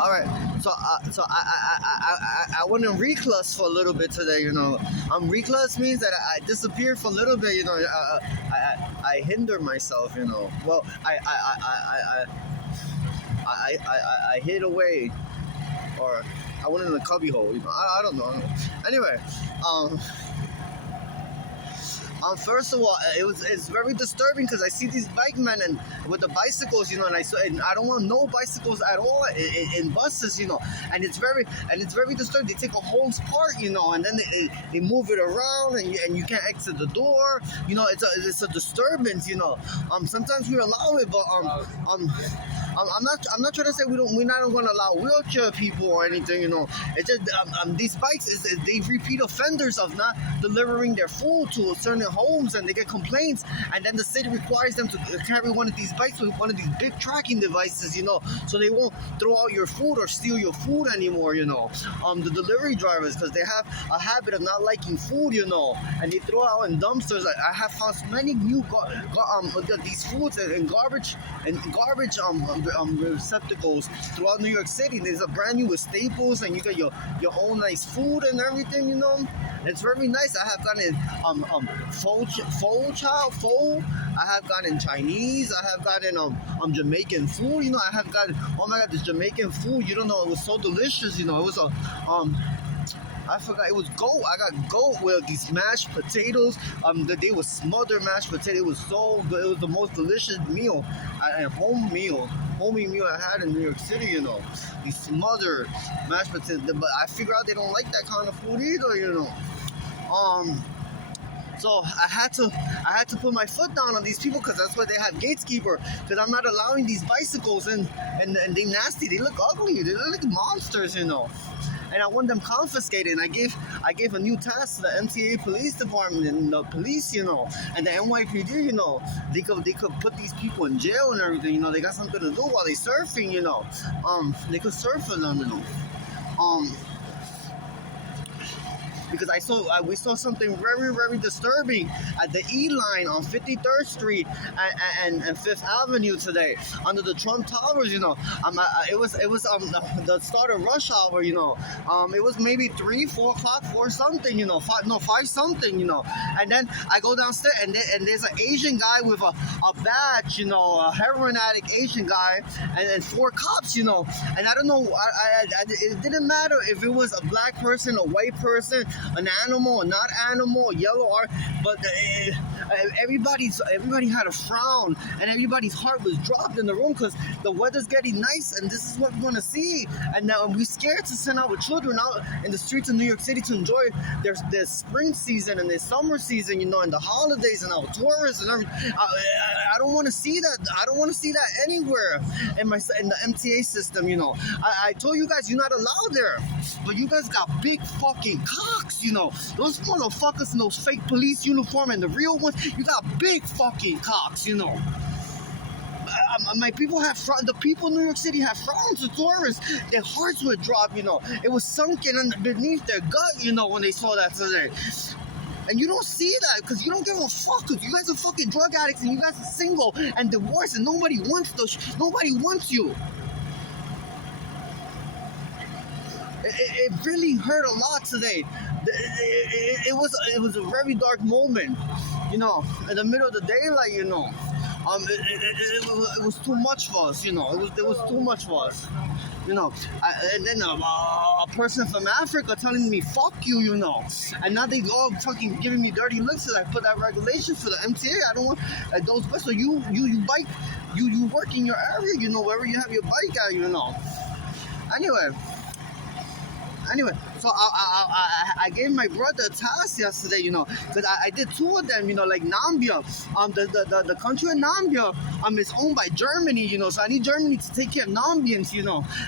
All right. So I went in recluse for a little bit today. Recluse means that I disappeared for a little bit. I hinder myself. Well, I hid away, or I went in the cubby hole. I don't know. Anyway, first of all, it's very disturbing because I see these bike men and with the bicycles, and I don't want no bicycles at all in buses, and it's very disturbing. They take a whole part, and then they move it around, and you can't exit the door. It's a disturbance. Sometimes we allow it, but I'm not trying to say we're not going to allow wheelchair people or anything. It's just these bikes they repeat offenders of not delivering their food to certain homes, and they get complaints, and then the city requires them to carry one of these bikes with one of these big tracking devices, so they won't throw out your food or steal your food anymore. The delivery drivers, because they have a habit of not liking food, and they throw out in dumpsters. I have found many new these foods in garbage receptacles throughout New York City. There's a brand new with Staples, and you get your own nice food and everything. It's very nice. I have gotten pho. I have gotten Chinese. I have gotten Jamaican food. I have gotten, oh my god, this Jamaican food. You don't know, it was so delicious. It was I forgot, it was goat. I got goat with these mashed potatoes. They was smothered mashed potato. It was so good. It was the most delicious meal, homey meal I had in New York City. These smothered mashed potatoes. But I figure out they don't like that kind of food either. So I had to put my foot down on these people, because that's why they have gatekeeper. Because I'm not allowing these bicycles, and they nasty. They look ugly. They look like monsters, And I want them confiscated. And I gave a new task to the MTA police department and the police, and the NYPD. They could put these people in jail and everything. They got something to do while they surfing. They could surf for them. Because we saw something very, very disturbing at the E line on 53rd Street and 5th Avenue today, under the Trump Towers. It was the start of rush hour. It was maybe 3-4 o'clock, 4 something. 5 something. And then I go downstairs, and there's an Asian guy with a badge. A heroin addict Asian guy, and 4 cops. And I don't know. It didn't matter if it was a black person, a white person, an animal, a not animal, yellow art, but everybody had a frown, and everybody's heart was dropped in the room, because the weather's getting nice, and this is what we're gonna see. And now we're scared to send our children out in the streets of New York City to enjoy their spring season and their summer season, and the holidays and our tourists and everything. I don't want to see that. I don't want to see that anywhere in the MTA system. I told you guys you're not allowed there, but you guys got big fucking cocks. Those motherfuckers in those fake police uniform and the real ones, you got big fucking cocks. My people the people in New York City have frowns to tourists. Their hearts would drop. It was sunken beneath their gut. When they saw that today. And you don't see that because you don't give a fuck, because you guys are fucking drug addicts, and you guys are single and divorced, and nobody wants you. It really hurt a lot today. It was a very dark moment, in the middle of the daylight, it was too much for us, it was too much for us, and then a person from Africa telling me fuck you, and now they all fucking giving me dirty looks as I put that regulation for the MTA. I don't want those, but so you bike, you work in your area, wherever you have your bike at, Anyway, so I gave my brother a task yesterday, because I did 2 of them, like Nambia. The country of Nambia is owned by Germany, so I need Germany to take care of Nambians,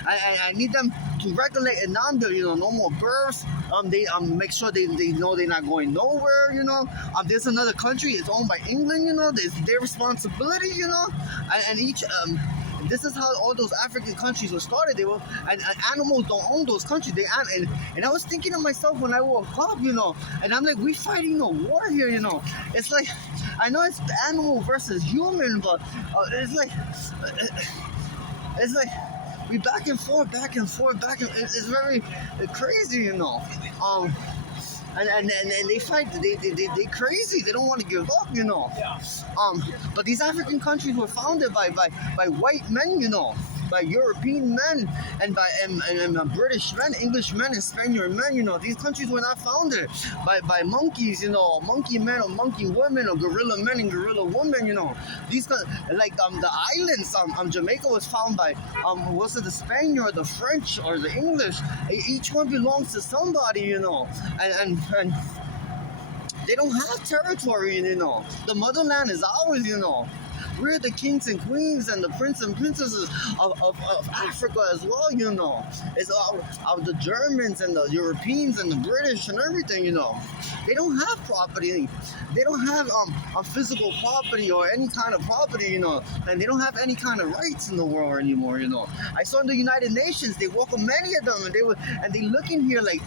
I need them to regulate in Nambia, no more births. They make sure they know they're not going nowhere, There's another country, it's owned by England, it's their responsibility, and each this is how all those African countries were started. They were, and animals don't own those countries. And I was thinking to myself when I woke up, and I'm like, we fighting a war here, It's like, I know it's animal versus human, but it's like we back and forth, it's very crazy, you know. And they fight. They crazy. They don't want to give up, you know. But these African countries were founded by white men, you know, by European men and by British men, English men, and Spaniard men. You know, these countries were not founded by monkeys, you know, monkey men or monkey women or gorilla men and gorilla women. You know, these like the islands. Jamaica was found by was it the Spaniard, the French, or the English? Each one belongs to somebody, you know, and they don't have territory, you know. The motherland is ours, you know. We're the kings and queens and the princes and princesses of Africa as well, you know. It's of the Germans and the Europeans and the British and everything, you know. They don't have property. They don't have a physical property or any kind of property, you know. And they don't have any kind of rights in the world anymore, you know. I saw in the United Nations, they welcome many of them, and they look in here like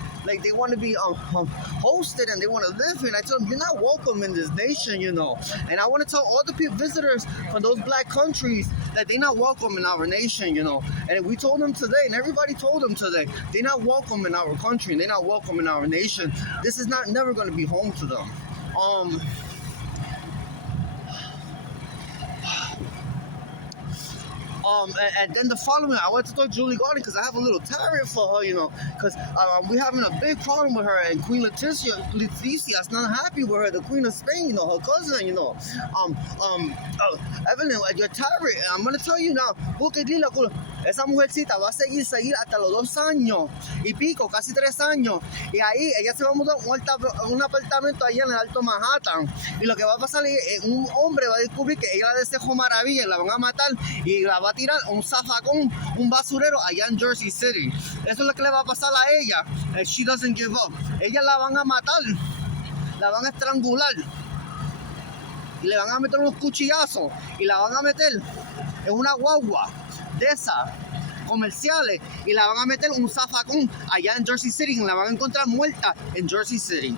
they want to be hosted and they want to live here. And I told them, you're not welcome in this nation, you know. And I want to tell all the visitors from those black countries that they're not welcome in our nation, you know. And we told them today, and everybody told them today, they're not welcome in our country, and they're not welcome in our nation. This is never going to be home to them. And then the following, I went to talk to Judy Garland because I have a little tariff for her, you know, because we're having a big problem with her, and Queen Leticia is not happy with her, the Queen of Spain, you know, her cousin, you know. Evelyn, your tariff, I'm going to tell you now, esa mujercita va a seguir hasta los 2 años y pico, casi 3 años, y ahí ella se va a mudar a un apartamento allá en el Alto Manhattan, y lo que va a pasar es un hombre va a descubrir que ella la desejó maravilla y la van a matar y la va a tirar un zafacón, un basurero allá en Jersey City. Eso es lo que le va a pasar a ella, and she doesn't give up. Ella la van a matar, la van a estrangular, y le van a meter unos cuchillazos, y la van a meter en una guagua de esas comerciales, y la van a meter un zafacón allá en Jersey City, y la van a encontrar muerta en Jersey City.